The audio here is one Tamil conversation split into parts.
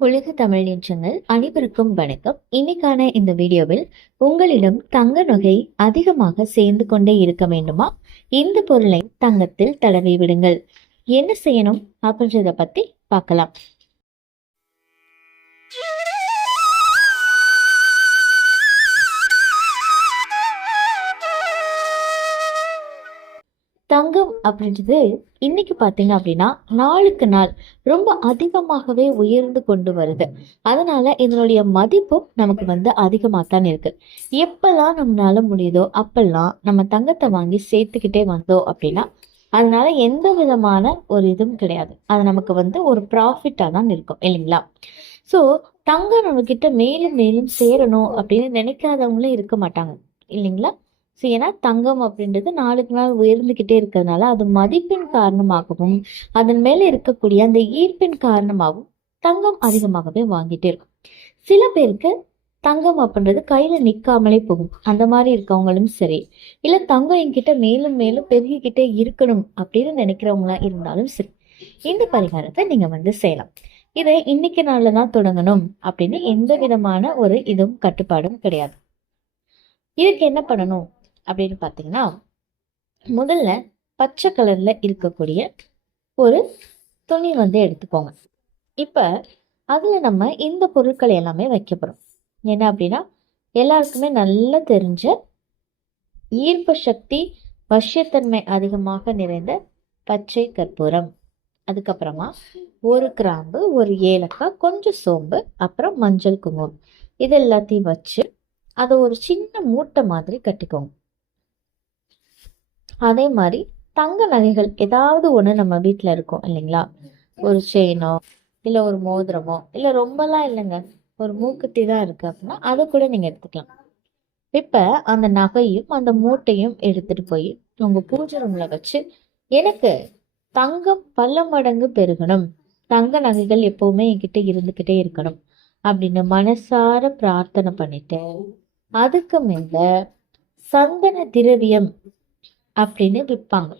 உலக தமிழ் நின்றங்கள் அனைவருக்கும் வணக்கம். இன்னைக்கான இந்த வீடியோவில் உங்களிடம் தங்க நகை அதிகமாக சேர்ந்து கொண்டே இருக்க வேண்டுமா? இந்த பொருளை தங்கத்தில் தடவி விடுங்கள். என்ன செய்யணும் அப்படின்றத பத்தி பார்க்கலாம். தங்கம் அப்படின்றது இன்னைக்கு பார்த்தீங்க அப்படின்னா நாளுக்கு நாள் ரொம்ப அதிகமாகவே உயர்ந்து கொண்டு வருது. அதனால இதனுடைய மதிப்பும் நமக்கு வந்து அதிகமாக தான் இருக்கு. எப்பெல்லாம் நம்மளால முடியுதோ அப்பெல்லாம் நம்ம தங்கத்தை வாங்கி சேர்த்துக்கிட்டே வந்தோம் அப்படின்னா அதனால எந்த விதமான ஒரு இதுவும் கிடையாது. அது நமக்கு வந்து ஒரு ப்ராஃபிட்டாக தான் இருக்கும் இல்லைங்களா? ஸோ தங்கம் நம்ம கிட்ட மேலும் மேலும் சேரணும் அப்படின்னு நினைக்காதவங்களும் இருக்க மாட்டாங்க இல்லைங்களா? ஸோ ஏன்னா தங்கம் அப்படின்றது நாளுக்கு நாள் உயர்ந்துக்கிட்டே இருக்கிறதுனால அது மதிப்பின் காரணமாகவும் அதன் மேலே இருக்கக்கூடிய அந்த ஈர்ப்பின் காரணமாகவும் தங்கம் அதிகமாகவே வாங்கிட்டே இருக்கும். சில பேருக்கு தங்கம் அப்படின்றது கையில நிக்காமலே போகும். அந்த மாதிரி இருக்கவங்களும் சரி. இல்ல தங்கம் என்கிட்ட மேலும் மேலும் பெருகிக்கிட்டே இருக்கணும் அப்படின்னு நினைக்கிறவங்களா இருந்தாலும் சரி. இந்த பரிகாரத்தை நீங்க வந்து செய்யலாம். இதை இன்னைக்கு நாள்ல தான் தொடங்கணும் அப்படின்னு எந்த விதமான ஒரு இதுவும் கட்டுப்பாடும் கிடையாது. இதுக்கு என்ன பண்ணணும்? அப்படின்னு பார்த்தீங்கன்னா முதல்ல பச்சை கலரில் இருக்கக்கூடிய ஒரு துணி வந்து எடுத்துக்கோங்க. இப்போ அதில் நம்ம இந்த பொருட்கள் எல்லாமே வைக்க போகிறோம் என்ன அப்படின்னா எல்லாருக்குமே நல்லா தெரிஞ்ச ஈர்ப்பு சக்தி வசியத்தன்மை அதிகமாக நிறைந்த பச்சை கற்பூரம். அதுக்கப்புறமா ஒரு கிராம்பு ஒரு ஏலக்காய் கொஞ்சம் சோம்பு அப்புறம் மஞ்சள் குங்குமம். இது எல்லாத்தையும் வச்சு அதை ஒரு சின்ன மூட்டை மாதிரி கட்டிக்கோங்க. அதே மாதிரி தங்க நகைகள் ஏதாவது ஒன்று நம்ம வீட்டில் இருக்கும் இல்லைங்களா? ஒரு செயினோ இல்லை ஒரு மோதிரமோ இல்லை ரொம்பலாம் இல்லைங்க. ஒரு மூக்குத்தி தான் இருக்குது அப்படின்னா அதை கூட நீங்கள் எடுத்துக்கலாம். இப்போ அந்த நகையும் அந்த மூட்டையும் எடுத்துட்டு போய் உங்கள் பூஜை ரூமில் வச்சு எனக்கு தங்கம் பல மடங்கு பெருகணும். தங்க நகைகள் எப்பவுமே என்கிட்ட இருந்துக்கிட்டே இருக்கணும் அப்படின்னு மனசார பிரார்த்தனை பண்ணிட்டு அதுக்கு மேல சந்தன திரவியம் அப்படின்னு விற்பாங்க.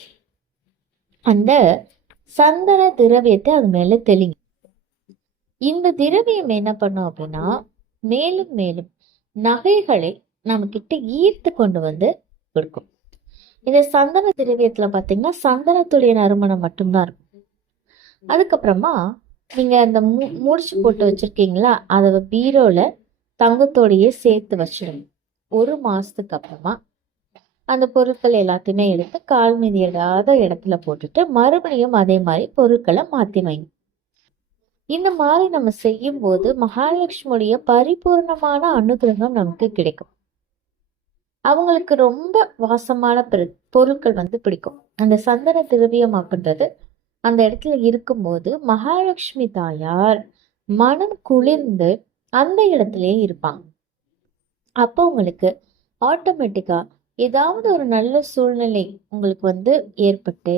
அந்த சந்தன திரவியத்தை அது மேல தெளிங்க. இந்த திரவியம் என்ன பண்ணும் அப்படின்னா மேலும் மேலும் நகைகளை நம்ம கிட்ட ஈர்த்து கொண்டு வந்து கொடுக்கும் இந்த சந்தன திரவியத்துல பாத்தீங்கன்னா சந்தனத்துடைய நறுமணம் மட்டும்தான் இருக்கும். அதுக்கப்புறமா நீங்க அந்த மு முடிச்சு போட்டு வச்சிருக்கீங்களா அதை பீரோல தங்கத்தோடையே சேர்த்து வச்சிடணும். ஒரு மாசத்துக்கு அப்புறமா அந்த பொருட்கள் எல்லாத்தையுமே எடுத்து கால் மீதி இல்லாத இடத்துல போட்டுட்டு மறுபடியும் அதே மாதிரி பொருட்களை மாற்றி வைங்க இந்த மாதிரி நம்ம செய்யும் போது மகாலட்சுமியுடைய பரிபூர்ணமான அனுகிரகம் நமக்கு கிடைக்கும். அவங்களுக்கு ரொம்ப வாசமான பொருட்கள் வந்து பிடிக்கும். அந்த சந்தன திரவியம் அப்படின்றது அந்த இடத்துல இருக்கும்போது மகாலட்சுமி தாயார் மனம் குளிர்ந்து அந்த இடத்துலயே இருப்பாங்க. அப்போ உங்களுக்கு ஆட்டோமேட்டிக்கா ஏதாவது ஒரு நல்ல சூழ்நிலை உங்களுக்கு வந்து ஏற்பட்டு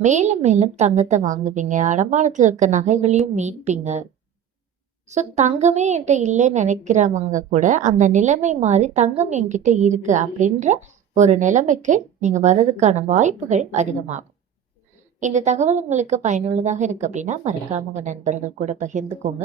மேலும் மேலும் தங்கத்தை வாங்குவீங்க. அடமானத்தில் இருக்க நகைகளையும் மீட்பீங்க. ஸோ தங்கமே என்கிட்ட இல்லைன்னு நினைக்கிறவங்க கூட அந்த நிலைமை மாறி தங்கம் என்கிட்ட இருக்கு அப்படின்ற ஒரு நிலைமைக்கு நீங்க வர்றதுக்கான வாய்ப்புகள் அதிகமாகும். இந்த தகவல் உங்களுக்கு பயனுள்ளதாக இருக்கு அப்படின்னா மறக்காம உங்க நண்பர்கள் கூட பகிர்ந்துக்கோங்க.